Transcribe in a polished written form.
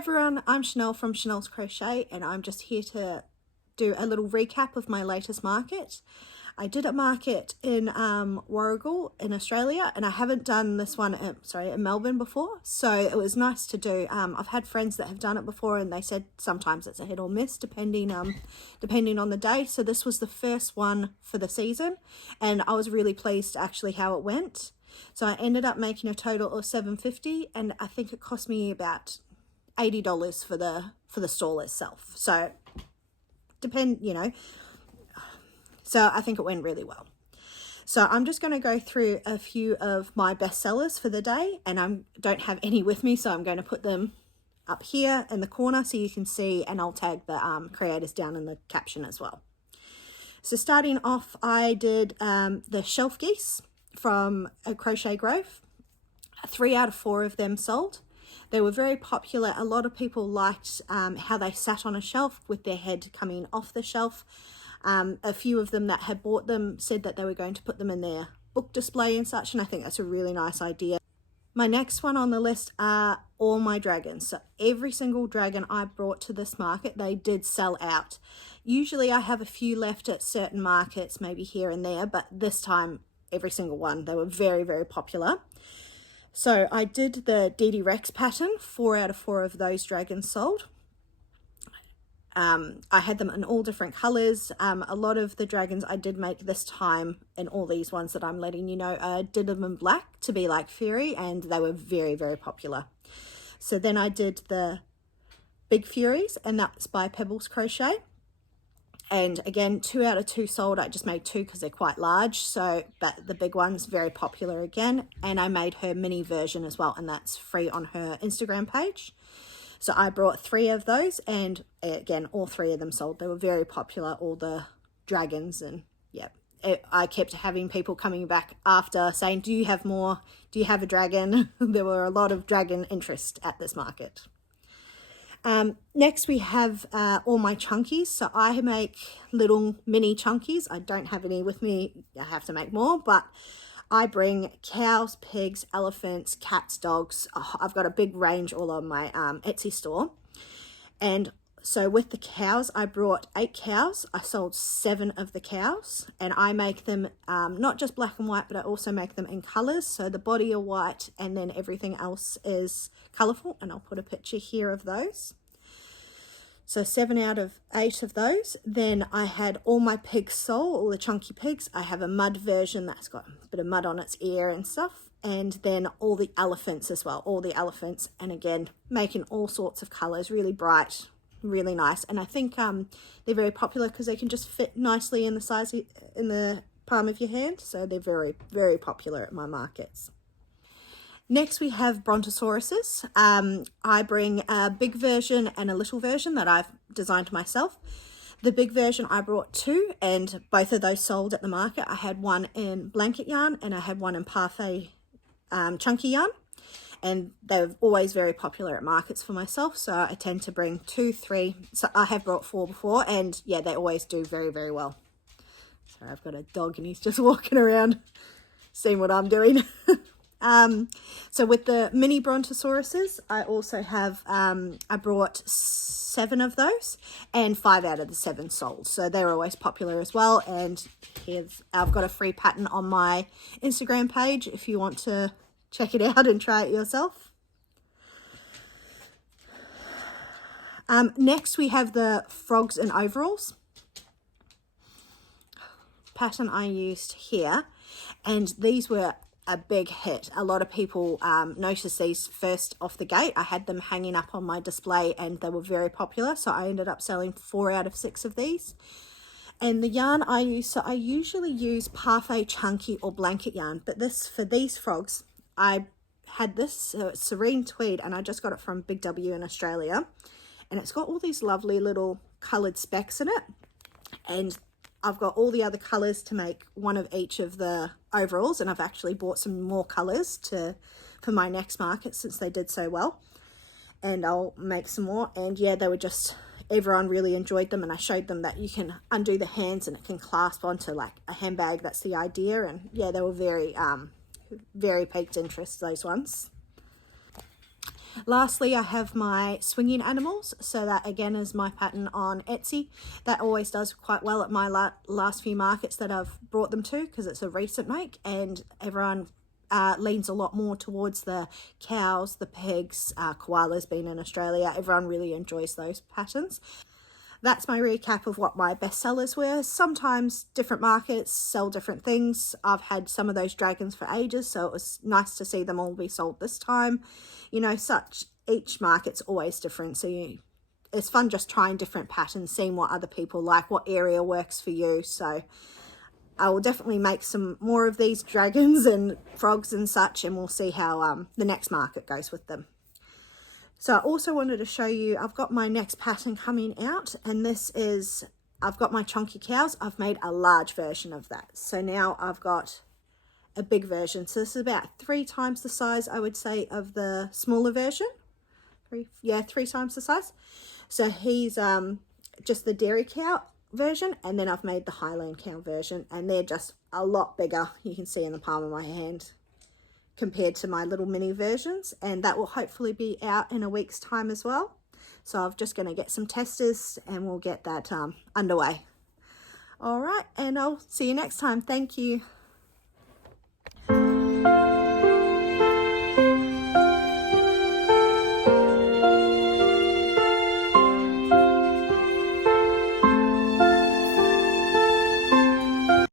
everyone, I'm Chanel from Chanel's Crochet, and I'm just here to do a little recap of my latest market. I did a market in Warragul in Australia, and I haven't done this one in Melbourne before, so it was nice to do. I've had friends that have done it before, and they said sometimes it's a hit or miss depending on the day. So this was the first one for the season, and I was really pleased actually how it went. So I ended up making a total of $7.50, and I think it cost me about $80 for the stall itself. So so I think it went really well. So I'm just going to go through a few of my best sellers for the day, and I don't have any with me, so I'm going to put them up here in the corner so you can see, and I'll tag the creators down in the caption as well. So starting off, I did the shelf geese from a Crochet Grove. 3 out of 4 of them sold. They were very popular. A lot of people liked how they sat on a shelf with their head coming off the shelf. A few of them that had bought them said that they were going to put them in their book display and such, and I think that's a really nice idea. My next one on the list are all my dragons. So every single dragon I brought to this market, they did sell out. Usually I have a few left at certain markets, maybe here and there, but this time every single one. They were very, very popular. So I did the Diddy Rex pattern. 4 out of 4 of those dragons sold. I had them in all different colors. A lot of the dragons I did make this time, and all these ones that I'm letting you know, I did them in black to be like fairy, and they were very, very popular. So then I did the Big Furies, and that's by Pebbles Crochet. And again, 2 out of 2 sold. I just made 2 because they're quite large. So, but the big one's very popular again. And I made her mini version as well, and that's free on her Instagram page. So I brought 3 of those, and again, all 3 of them sold. They were very popular, all the dragons, and yeah. I kept having people coming back after saying, do you have more? Do you have a dragon? There were a lot of dragon interest at this market. Next we have all my chunkies. So I make little mini chunkies. I don't have any with me. I have to make more, but I bring cows, pigs, elephants, cats, dogs. Oh, I've got a big range all on my Etsy store. And so with the cows, I brought 8 cows. I sold 7 of the cows, and I make them not just black and white, but I also make them in colors. So the body are white, and then everything else is colorful, and I'll put a picture here of those. So 7 out of 8 of those. Then I had all my pigs sold, all the chunky pigs. I have a mud version that's got a bit of mud on its ear and stuff. And then all the elephants as well, all the elephants. And again, making all sorts of colors, really bright, really nice. And I think they're very popular because they can just fit nicely in the size in the palm of your hand. So they're very, very popular at my markets. Next we have Brontosauruses. I bring a big version and a little version that I've designed myself. The big version I brought 2, and both of those sold at the market. I had one in blanket yarn, and I had one in parfait chunky yarn, and they're always very popular at markets for myself, so I tend to bring 2, 3. So I have brought 4 before, and yeah, they always do very, very well. Sorry, I've got a dog and he's just walking around seeing what I'm doing. So with the mini Brontosauruses, I also have, I brought 7 of those, and 5 out of the 7 sold. So they're always popular as well. And I've got a free pattern on my Instagram page if you want to check it out and try it yourself. Next we have the frogs and overalls pattern I used here, and these were a big hit. A lot of people noticed these first off the gate. I had them hanging up on my display, and they were very popular, so I ended up selling 4 out of 6 of these. And the yarn I use, so I usually use parfait chunky or blanket yarn, but for these frogs I had this Serene Tweed, and I just got it from Big W in Australia, and it's got all these lovely little coloured specks in it, and I've got all the other colours to make one of each of the overalls, and I've actually bought some more colours for my next market since they did so well, and I'll make some more. And yeah, they were just, everyone really enjoyed them, and I showed them that you can undo the hands and it can clasp onto like a handbag. That's the idea, and yeah, they were very very piqued interest, those ones. Lastly, I have my swinging animals. So that again is my pattern on Etsy. That always does quite well at my last few markets that I've brought them to, because it's a recent make and everyone leans a lot more towards the cows, the pigs, koalas being in Australia. Everyone really enjoys those patterns. That's my recap of what my best sellers were. Sometimes different markets sell different things. I've had some of those dragons for ages, so it was nice to see them all be sold this time. You know, each market's always different, so it's fun just trying different patterns, seeing what other people like, what area works for you. So I will definitely make some more of these dragons and frogs and such, and we'll see how the next market goes with them. So I also wanted to show you, I've got my next pattern coming out, and this is, I've got my chonky cows. I've made a large version of that. So now I've got a big version. So this is about 3 times the size, I would say, of the smaller version. 3 times the size. So he's just the dairy cow version, and then I've made the Highland cow version, and they're just a lot bigger. You can see in the palm of my hand, compared to my little mini versions, and that will hopefully be out in a week's time as well. So I'm just going to get some testers and we'll get that underway. All right, and I'll see you next time. Thank you.